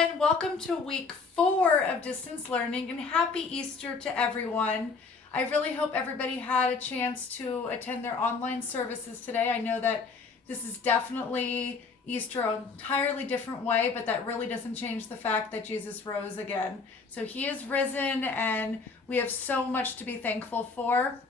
everyone. Welcome to week 4 of distance learning and happy Easter to everyone. I really hope everybody had a chance to attend their online services today. I know that this is definitely Easter an entirely different way, but that really doesn't change the fact that Jesus rose again. So he is risen and we have so much to be thankful for.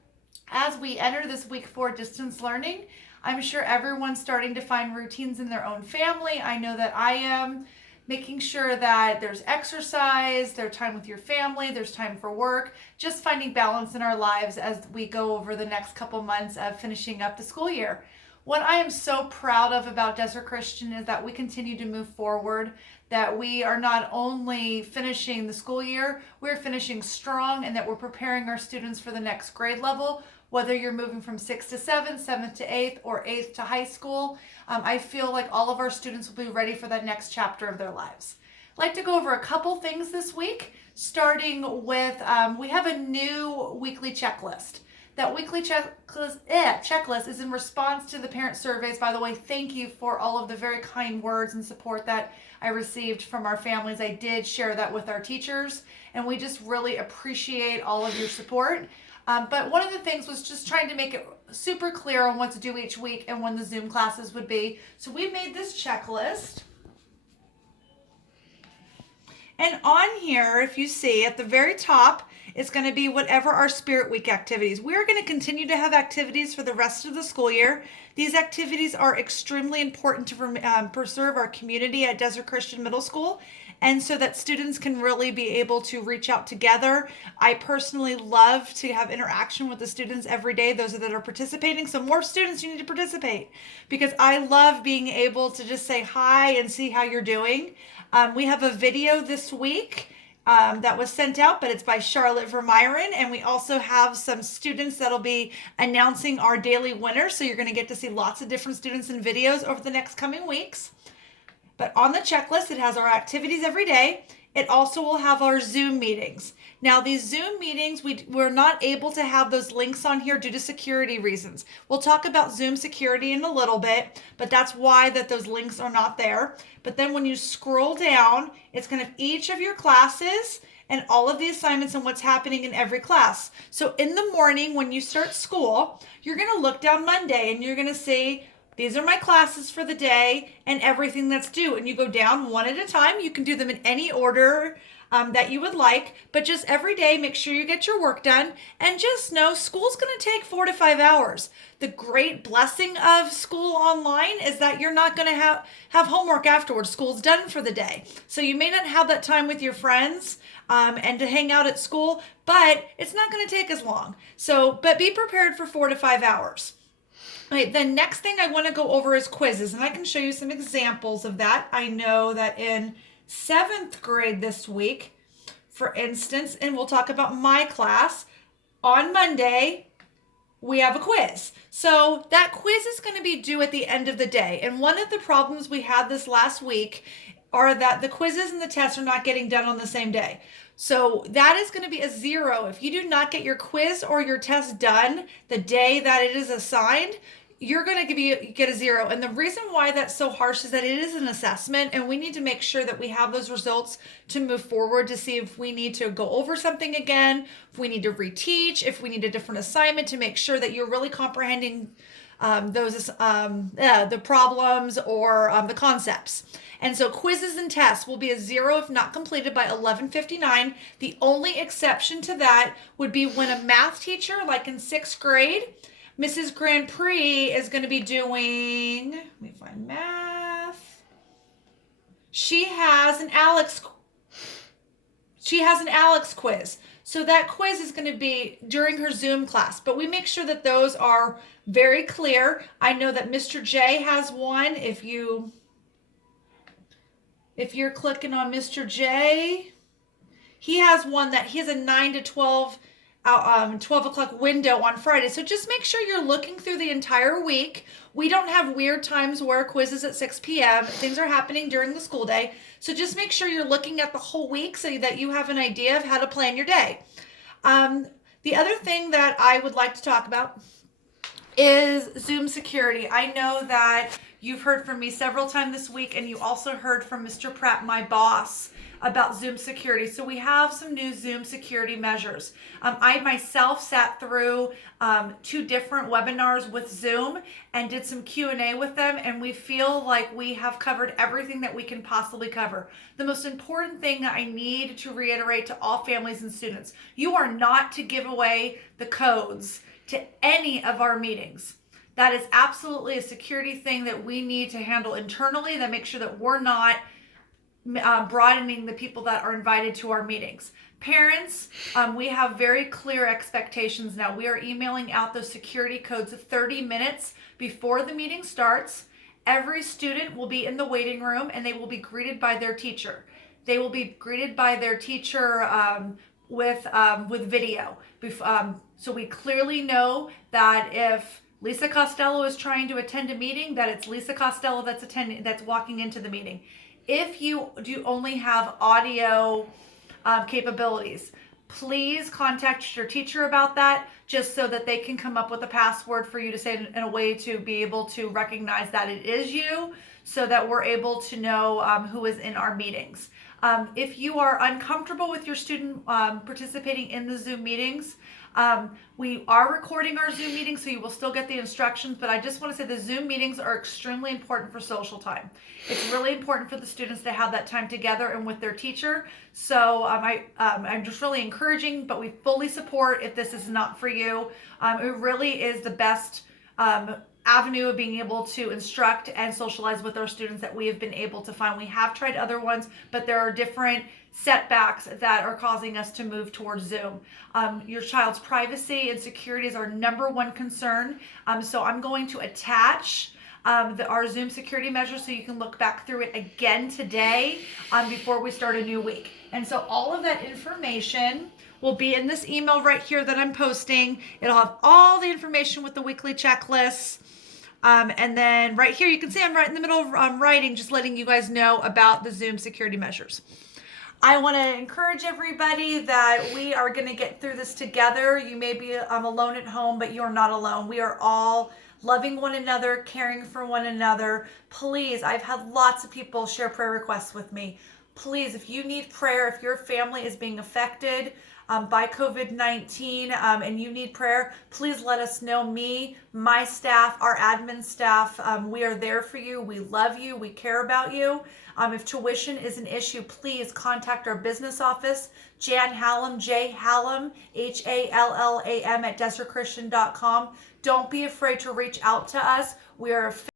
As we enter this week 4 distance learning, I'm sure everyone's starting to find routines in their own family. I know that I am making sure that there's exercise, there's time with your family, there's time for work, just finding balance in our lives as we go over the next couple months of finishing up the school year. What I am so proud of about Desert Christian is that we continue to move forward, that we are not only finishing the school year, we're finishing strong, and that we're preparing our students for the next grade level, whether you're moving from 6th to 7th, 7th to 8th, or 8th to high school. I feel like all of our students will be ready for that next chapter of their lives. I'd like to go over a couple things this week, starting with, we have a new weekly checklist. That weekly checklist is in response to the parent surveys. By the way, thank you for all of the very kind words and support that I received from our families. I did share that with our teachers, and we just really appreciate all of your support. But one of the things was just trying to make it super clear on what to do each week and when the Zoom classes would be. So we made this checklist. And on here, if you see at the very top, it's going to be whatever our Spirit Week activities. We're going to continue to have activities for the rest of the school year. These activities are extremely important to preserve our community at Desert Christian Middle School, and so that students can really be able to reach out together. I personally love to have interaction with the students every day, those that are participating. So more students, you need to participate, because I love being able to just say hi and see how you're doing. We have a video this week that was sent out, but it's by Charlotte Vermeiren, and we also have some students that'll be announcing our daily winners, so you're going to get to see lots of different students and videos over the next coming weeks. But on the checklist, it has our activities every day. It also will have our Zoom meetings. Now, these Zoom meetings, we're not able to have those links on here due to security reasons. We'll talk about Zoom security in a little bit, but that's why those links are not there. But then when you scroll down, it's going to have each of your classes and all of the assignments and what's happening in every class. So in the morning when you start school, you're going to look down Monday and you're going to see, these are my classes for the day and everything that's due. And you go down one at a time. You can do them in any order that you would like, but just every day, make sure you get your work done, and just know school's going to take 4 to 5 hours. The great blessing of school online is that you're not going to have homework afterwards. School's done for the day. So you may not have that time with your friends and to hang out at school, but it's not going to take as long. But be prepared for 4 to 5 hours. Okay, the next thing I want to go over is quizzes, and I can show you some examples of that. I know that in 7th grade this week, for instance, and we'll talk about my class, on Monday, we have a quiz. So that quiz is going to be due at the end of the day. And one of the problems we had this last week are that the quizzes and the tests are not getting done on the same day. So that is going to be a 0. If you do not get your quiz or your test done the day that it is assigned, you're going to get a 0. And the reason why that's so harsh is that it is an assessment, and we need to make sure that we have those results to move forward to see if we need to go over something again, if we need to reteach, if we need a different assignment to make sure that you're really comprehending the problems or the concepts. And so quizzes and tests will be a 0 if not completed by 11:59. The only exception to that would be when a math teacher, like in 6th grade, Mrs. Grand Prix is going to be doing, let me find math. She has an Alex quiz. So that quiz is going to be during her Zoom class, but we make sure that those are very clear. I know that Mr. J has one. If you're clicking on Mr. J, he has one that he has a 9 to 12 o'clock window on Friday. So just make sure you're looking through the entire week. We don't have weird times where quizzes at 6 p.m. Things are happening during the school day. So just make sure you're looking at the whole week so that you have an idea of how to plan your day. The other thing that I would like to talk about is Zoom security. I know that You've heard from me several times this week, and you also heard from Mr. Pratt, my boss, about Zoom security. So we have some new Zoom security measures. I myself sat through 2 different webinars with Zoom and did some Q&A with them, and we feel like we have covered everything that we can possibly cover. The most important thing that I need to reiterate to all families and students, you are not to give away the codes to any of our meetings. That is absolutely a security thing that we need to handle internally, that makes sure that we're not broadening the people that are invited to our meetings. Parents, we have very clear expectations now. We are emailing out those security codes 30 minutes before the meeting starts. Every student will be in the waiting room and they will be greeted by their teacher. They will be greeted by their teacher with video. So we clearly know that if Lisa Costello is trying to attend a meeting, that it's Lisa Costello that's walking into the meeting. If you do only have audio capabilities, please contact your teacher about that, just so that they can come up with a password for you to say in a way to be able to recognize that it is you, so that we're able to know who is in our meetings. If you are uncomfortable with your student participating in the Zoom meetings, we are recording our Zoom meetings, so you will still get the instructions, but I just want to say the Zoom meetings are extremely important for social time. It's really important for the students to have that time together and with their teacher. So I'm just really encouraging, but we fully support if this is not for you. It really is the best avenue of being able to instruct and socialize with our students that we have been able to find. We have tried other ones, but there are different setbacks that are causing us to move towards Zoom. Your child's privacy and security is our number one concern. So I'm going to attach our Zoom security measures so you can look back through it again today before we start a new week. And so all of that information will be in this email right here that I'm posting. It'll have all the information with the weekly checklists. And then right here, you can see I'm right in the middle of writing, just letting you guys know about the Zoom security measures. I want to encourage everybody that we are going to get through this together. You may be alone at home, but you're not alone. We are all loving one another, caring for one another. Please, I've had lots of people share prayer requests with me. Please, if you need prayer, if your family is being affected by COVID-19 and you need prayer, please let us know. Me, my staff, our admin staff, we are there for you. We love you. We care about you. If tuition is an issue, please contact our business office, Jan Hallam, J Hallam, HALLAM @DesertChristian.com. Don't be afraid to reach out to us. We are